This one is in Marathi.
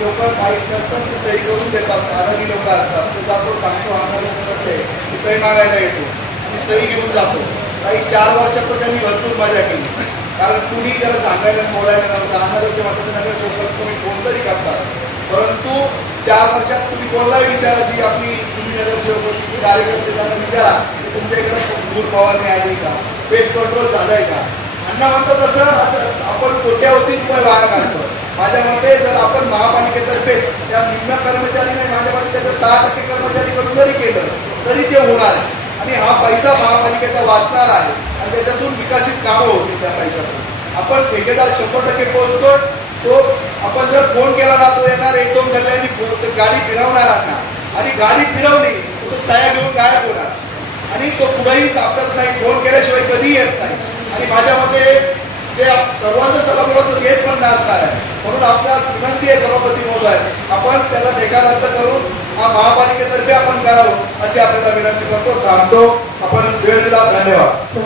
लोक माहीत नसतात ते सही करून देतात, आधारी लोक असतात. तो जातो सांगतो आम्हाला सांगते सही मागायला येतो आणि सही घेऊन जातो. काही 4 वर्षात तर त्यांनी भरपूर मजा केली, कारण कुणी त्याला सांगायला बोलायला नव्हतं. आम्हाला वाटतं नगरसेवक तुम्ही कोणतरी करतात, परंतु 4 वर्षात तुम्ही कोणालाही विचारा जी आपली तुम्ही नगरसेवक होती कार्यकर्ते त्यांना विचारा की तुमच्या इकडे धूर फवारणी आली का, पेस्ट कंट्रोल झालंय का. अण्णा म्हणतो तसं आपण कोट्यावधी रुपये वाया काढतो. माझ्या मते जर आपण महापालिकेतर्फे त्या निम्न कर्मचारी नाही, माझ्या मते त्याचं 10% कर्मचारी करून जरी केलं तरी ते होणार आहे आणि हा पैसा महापालिकेचा वाचणार आहे आणि त्याच्यातून विकसित कामं होतील. त्या पैशातून आपण ठेकेदार 100% पोहोचतो. तो आपण जर फोन केला ना तो येणार 1-2 गल्ल्यांनी गाडी फिरवणार ना, आणि गाडी फिरवली तो साया घेऊन गायब होणार आणि तो पुढेही सापडत नाही, फोन केल्याशिवाय कधीही येत नाही. आणि माझ्या मते ते सर्वांना सभागृहाचं गेट पण नसणार आहे. म्हणून आपल्या विनंती आहे सभापती महोदय, आपण त्याला ठेका रद्द करून हा महापालिकेतर्फे आपण करावं अशी आपल्याला विनंती करतो. थांबतो. आपण वेळ दिला, धन्यवाद.